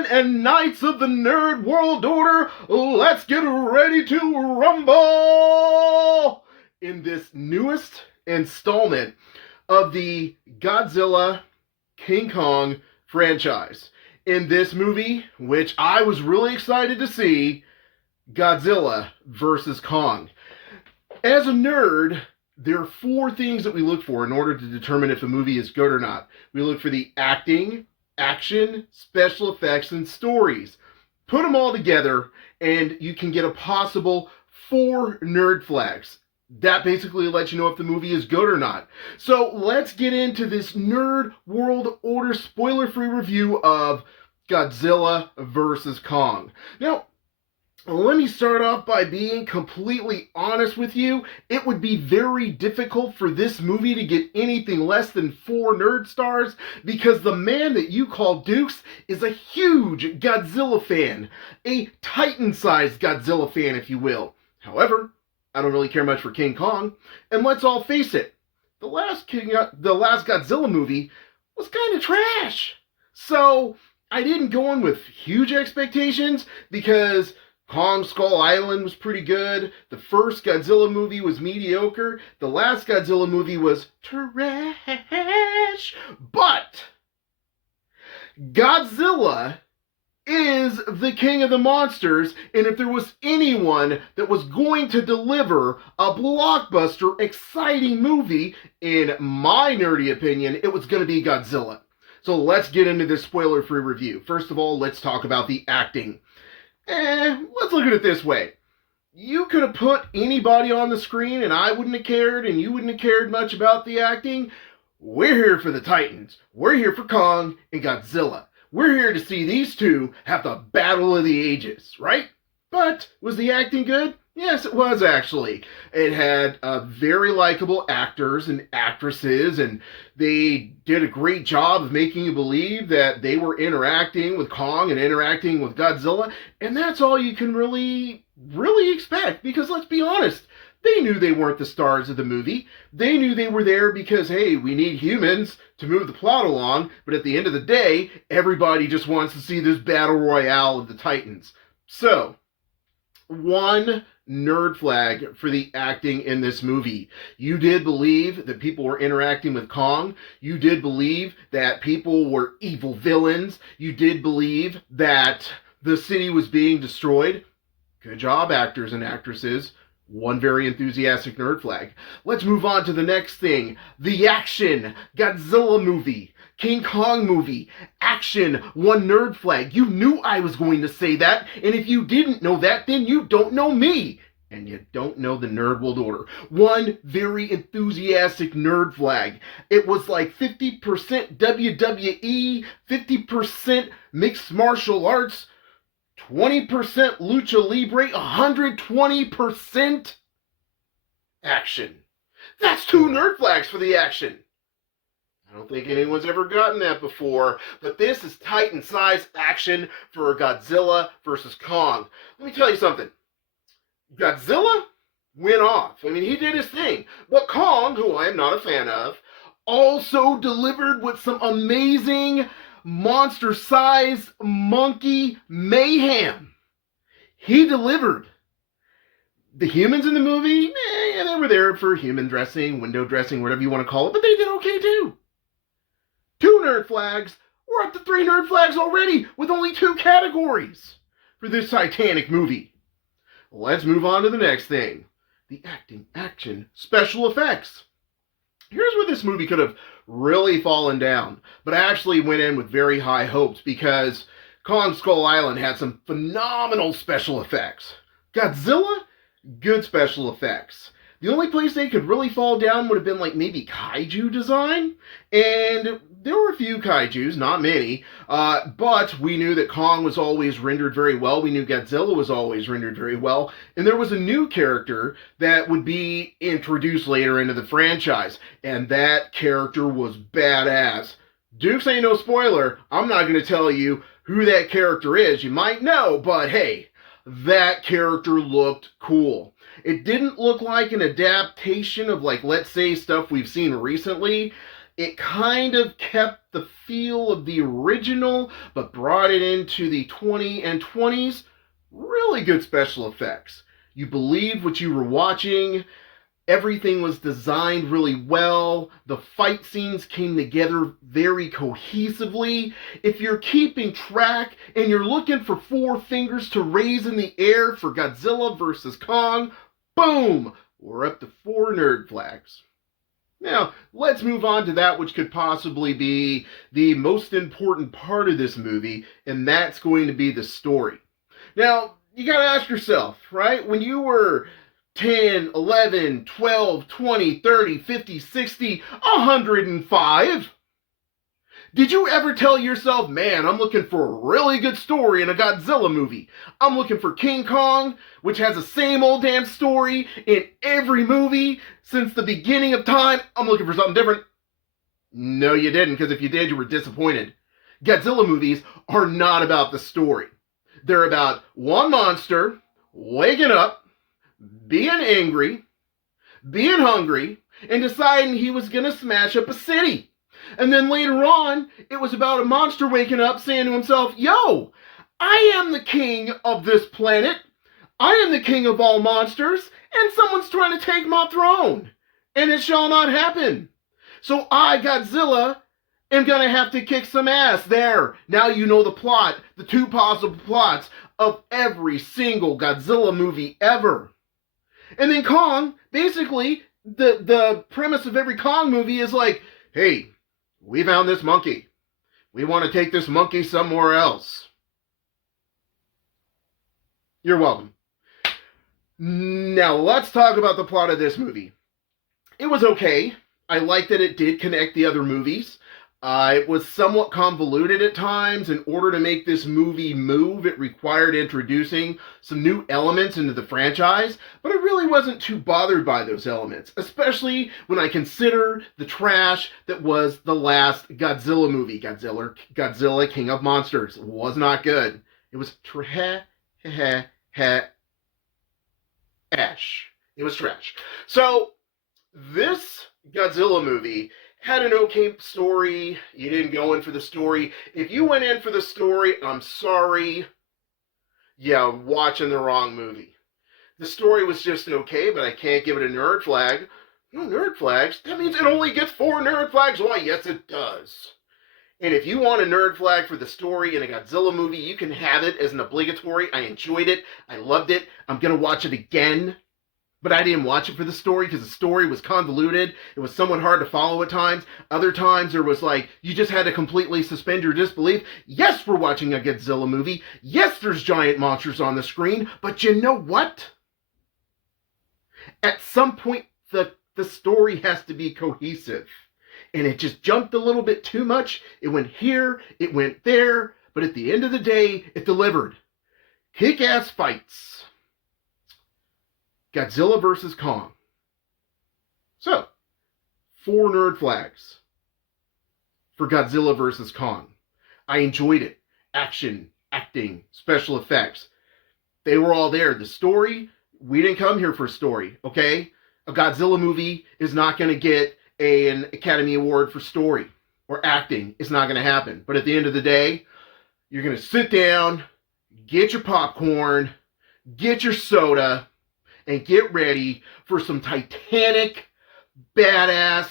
gentlemen, and knights of the nerd world order, let's get ready to rumble in this newest installment of the Godzilla King Kong franchise. In this movie, which I was really excited to see, Godzilla versus Kong. As a nerd, there are four things that we look for in order to determine if a movie is good or not. We look for the acting, action, special effects, and stories. Put them all together, and you can get a possible 4 nerd flags. That basically lets you know if the movie is good or not. So let's get into this Nerd World Order spoiler-free review of Godzilla vs. Kong. Now, let me start off by being completely honest with you. It would be very difficult for this movie to get anything less than 4 nerd stars because the man that you call Dukes is a huge Godzilla fan. A Titan-sized Godzilla fan, if you will. However, I don't really care much for King Kong. And let's all face it, the last Godzilla movie was kind of trash. So I didn't go in with huge expectations because Kong Skull Island was pretty good. The first Godzilla movie was mediocre. The last Godzilla movie was trash. But Godzilla is the king of the monsters, and if there was anyone that was going to deliver a blockbuster, exciting movie, in my nerdy opinion, it was going to be Godzilla. So let's get into this spoiler-free review. First of all, let's talk about the acting. Let's look at it this way. You could have put anybody on the screen and I wouldn't have cared and you wouldn't have cared much about the acting. We're here for the Titans. We're here for Kong and Godzilla. We're here to see these two have the battle of the ages, right? But was the acting good? Yes, it was actually. It had very likable actors and actresses, and they did a great job of making you believe that they were interacting with Kong and interacting with Godzilla, and that's all you can really expect, because let's be honest, they knew they weren't the stars of the movie. They knew they were there because, hey, we need humans to move the plot along, but at the end of the day, everybody just wants to see this battle royale of the Titans. So, 1 nerd flag for the acting in this movie. You did believe that people were interacting with Kong. You did believe that people were evil villains. You did believe that the city was being destroyed. Good job, actors and actresses. 1 very enthusiastic nerd flag. Let's move on to the next thing. The action. Godzilla movie. King Kong movie. Action. 1 nerd flag. You knew I was going to say that, and if you didn't know that, then you don't know me. And you don't know the Nerd World Order. 1 very enthusiastic nerd flag. It was like 50% WWE, 50% mixed martial arts, 20% lucha libre, 120% action. That's 2 nerd flags for the action. I don't think anyone's ever gotten that before, but this is Titan-sized action for Godzilla versus Kong. Let me tell you something. Godzilla went off. I mean, he did his thing. But Kong, who I am not a fan of, also delivered with some amazing monster-sized monkey mayhem. He delivered. The humans in the movie, they were there for human dressing, window dressing, whatever you want to call it, but they did okay too. 2 nerd flags. We're up to 3 nerd flags already with only 2 categories for this Titanic movie. Let's move on to the next thing. The acting, action, special effects. Here's where this movie could have really fallen down, but I actually went in with very high hopes because Kong Skull Island had some phenomenal special effects. Godzilla, good special effects. The only place they could really fall down would have been like maybe kaiju design, and there were a few kaijus, not many, but we knew that Kong was always rendered very well. We knew Godzilla was always rendered very well, and there was a new character that would be introduced later into the franchise, and that character was badass. Dukes ain't no spoiler. I'm not going to tell you who that character is. You might know, but hey, that character looked cool. It didn't look like an adaptation of, like, let's say, stuff we've seen recently. It kind of kept the feel of the original, but brought it into the 20 and 20s. Really good special effects. You believed what you were watching. Everything was designed really well. The fight scenes came together very cohesively. If you're keeping track and you're looking for four fingers to raise in the air for Godzilla versus Kong, boom, we're up to 4 nerd flags. Now, let's move on to that which could possibly be the most important part of this movie, and that's going to be the story. Now, you gotta ask yourself, right? When you were 10, 11, 12, 20, 30, 50, 60, 105. Did you ever tell yourself, man, I'm looking for a really good story in a Godzilla movie. I'm looking for King Kong, which has the same old damn story in every movie since the beginning of time. I'm looking for something different. No, you didn't, because if you did, you were disappointed. Godzilla movies are not about the story. They're about one monster waking up, being angry, being hungry, and deciding he was going to smash up a city. And then later on, it was about a monster waking up saying to himself, yo, I am the king of this planet. I am the king of all monsters, and someone's trying to take my throne. And it shall not happen. So I, Godzilla, am going to have to kick some ass. There, now you know the plot, the 2 possible plots of every single Godzilla movie ever. And then Kong, basically, the premise of every Kong movie is like, hey, we found this monkey. We want to take this monkey somewhere else. You're welcome. Now, let's talk about the plot of this movie. It was okay. I liked that it did connect the other movies. It was somewhat convoluted at times. In order to make this movie move, it required introducing some new elements into the franchise, but I really wasn't too bothered by those elements, especially when I consider the trash that was the last Godzilla movie, Godzilla King of Monsters. It was not good. It was trash. It was trash. So, this Godzilla movie had an okay story. You didn't go in for the story. If you went in for the story, I'm sorry. Yeah, watching the wrong movie. The story was just okay, but I can't give it a nerd flag. No nerd flags? That means it only gets 4 nerd flags? Why, yes it does. And if you want a nerd flag for the story in a Godzilla movie, you can have it as an obligatory. I enjoyed it. I loved it. I'm going to watch it again. But I didn't watch it for the story because the story was convoluted. It was somewhat hard to follow at times. Other times there was like, you just had to completely suspend your disbelief. Yes, we're watching a Godzilla movie. Yes, there's giant monsters on the screen. But you know what? At some point, the story has to be cohesive. And it just jumped a little bit too much. It went here, it went there. But at the end of the day, it delivered. Kick-ass fights. Godzilla versus Kong. So, 4 nerd flags for Godzilla versus Kong. I enjoyed it. Action, acting, special effects. They were all there. The story, we didn't come here for a story, okay? A Godzilla movie is not going to get an Academy Award for story or acting. It's not going to happen. But at the end of the day, you're going to sit down, get your popcorn, get your soda, and get ready for some Titanic, badass,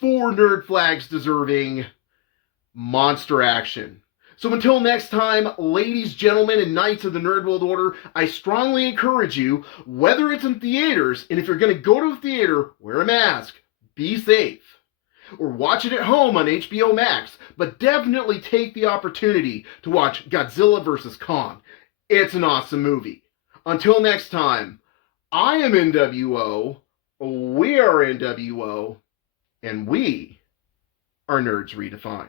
4 nerd flags deserving monster action. So until next time, ladies, gentlemen, and knights of the Nerd World Order, I strongly encourage you, whether it's in theaters, and if you're going to go to a theater, wear a mask, be safe, or watch it at home on HBO Max, but definitely take the opportunity to watch Godzilla vs. Kong. It's an awesome movie. Until next time, I am NWO, we are NWO, and we are Nerds Redefined.